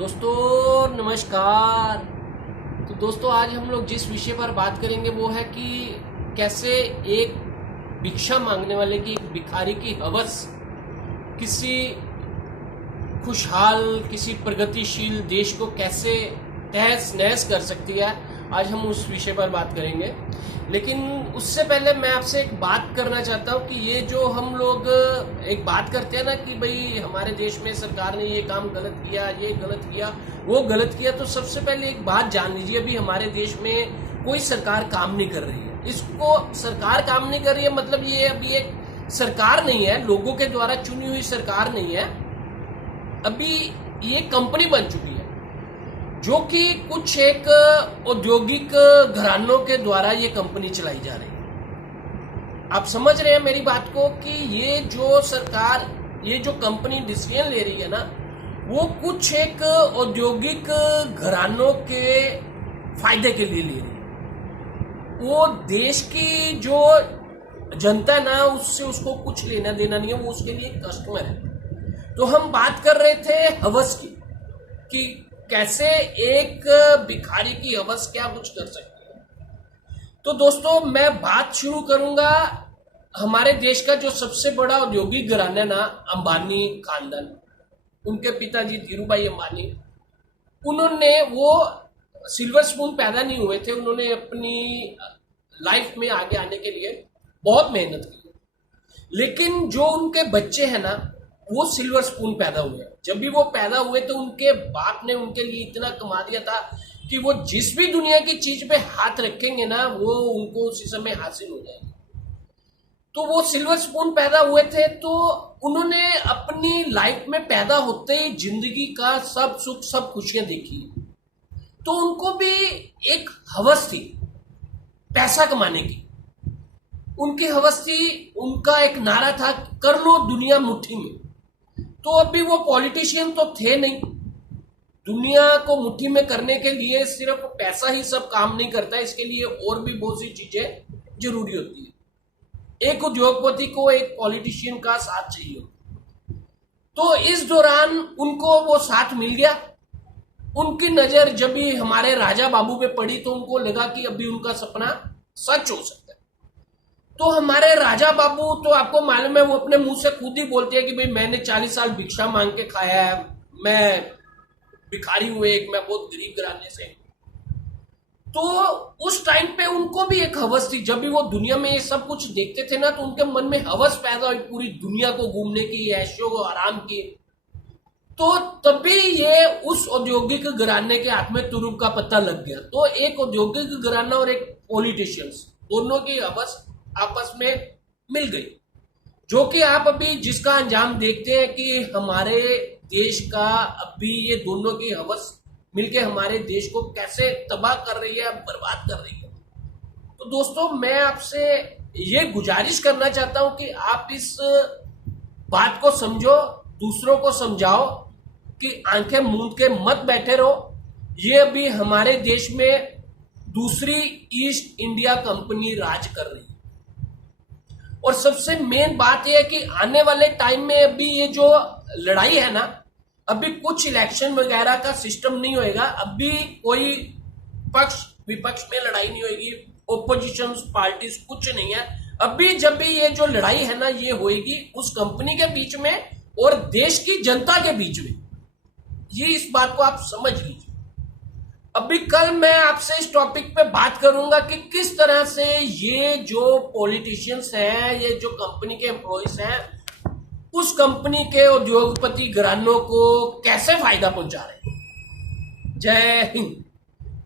दोस्तों नमस्कार। तो दोस्तों आज हम लोग जिस विषय पर बात करेंगे वो है कि कैसे एक भिक्षा मांगने वाले की, एक भिखारी की हवस किसी खुशहाल, किसी प्रगतिशील देश को कैसे तहस नहस कर सकती है। आज हम उस विषय पर बात करेंगे, लेकिन उससे पहले मैं आपसे एक बात करना चाहता हूँ कि ये जो हम लोग एक बात करते हैं ना कि भाई हमारे देश में सरकार ने ये काम गलत किया, ये गलत किया, वो गलत किया, तो सबसे पहले एक बात जान लीजिए, अभी हमारे देश में कोई सरकार काम नहीं कर रही है। इसको सरकार काम नहीं कर रही है मतलब ये अभी एक सरकार नहीं है, लोगों के द्वारा चुनी हुई सरकार नहीं है, अभी ये कंपनी बन चुकी है जो कि कुछ एक औद्योगिक घरानों के द्वारा ये कंपनी चलाई जा रही है। आप समझ रहे हैं मेरी बात को कि ये जो सरकार, ये जो कंपनी डिसीजन ले रही है ना, वो कुछ एक औद्योगिक घरानों के फायदे के लिए ले रही है। वो देश की जो जनता है ना, उससे उसको कुछ लेना देना नहीं है, वो उसके लिए कस्टमर है। तो हम बात कर रहे थे हवस की कि कैसे एक भिखारी की हवस क्या कुछ कर सकती है। तो दोस्तों मैं बात शुरू करूंगा हमारे देश का जो सबसे बड़ा औद्योगिक घराना ना, अंबानी खानदान, उनके पिताजी धीरूभाई अंबानी, उन्होंने वो सिल्वर स्पून पैदा नहीं हुए थे, उन्होंने अपनी लाइफ में आगे आने के लिए बहुत मेहनत की, लेकिन जो उनके बच्चे हैं ना वो सिल्वर स्पून पैदा हुए। जब भी वो पैदा हुए तो उनके बाप ने उनके लिए इतना कमा दिया था कि वो जिस भी दुनिया की चीज पे हाथ रखेंगे ना वो उनको उसी समय हासिल हो जाएगी। तो वो सिल्वर स्पून पैदा हुए थे, तो उन्होंने अपनी लाइफ में पैदा होते ही जिंदगी का सब सुख, सब खुशियां देखी। तो उनको भी एक हवस थी पैसा कमाने की, उनकी हवस थी, उनका एक नारा था, कर लो दुनिया मुट्ठी में। तो अभी वो पॉलिटिशियन तो थे नहीं, दुनिया को मुट्ठी में करने के लिए सिर्फ पैसा ही सब काम नहीं करता, इसके लिए और भी बहुत सी चीजें जरूरी होती है। एक उद्योगपति को एक पॉलिटिशियन का साथ चाहिए। तो इस दौरान उनको वो साथ मिल गया। उनकी नजर जब भी हमारे राजा बाबू पे पड़ी तो उनको लगा कि अभी उनका सपना सच हो सकता है। तो हमारे राजा बाबू, तो आपको मालूम है वो अपने मुंह से खुद ही बोलते हैं कि भाई मैंने 40 साल भिक्षा मांग के खाया है, मैं भिखारी हूं, एक मैं बहुत गरीब घराने से। तो उस टाइम पे उनको भी एक हवस थी, जब भी वो दुनिया में ये सब कुछ देखते थे ना तो उनके मन में हवस पैदा हुई पूरी दुनिया को घूमने की, ऐशो आराम की। तो तभी ये उस औद्योगिक घराने के हाथ में तुरुप का पत्ता लग गया। तो एक औद्योगिक घराना और एक पॉलिटिशियंस, दोनों की हवस आपस में मिल गई, जो कि आप अभी जिसका अंजाम देखते हैं कि हमारे देश का अभी ये दोनों की हवस मिलके हमारे देश को कैसे तबाह कर रही है, बर्बाद कर रही है। तो दोस्तों मैं आपसे ये गुजारिश करना चाहता हूं कि आप इस बात को समझो, दूसरों को समझाओ कि आंखें मूंद के मत बैठे रहो। ये अभी हमारे देश में दूसरी ईस्ट इंडिया कंपनी राज कर रही है। और सबसे मेन बात यह है कि आने वाले टाइम में अभी ये जो लड़ाई है ना, अभी कुछ इलेक्शन वगैरह का सिस्टम नहीं होएगा, अभी कोई पक्ष विपक्ष में लड़ाई नहीं होगी, ओपोजिशन पार्टीज कुछ नहीं है। अभी जब भी ये जो लड़ाई है ना ये होएगी उस कंपनी के बीच में और देश की जनता के बीच में। ये इस बात को आप समझ लीजिए। अभी कल मैं आपसे इस टॉपिक पे बात करूंगा कि किस तरह से ये जो पॉलिटिशियंस हैं, ये जो कंपनी के एम्प्लॉइज हैं, उस कंपनी के उद्योगपति घरानों को कैसे फायदा पहुंचा रहे हैं। जय हिंद।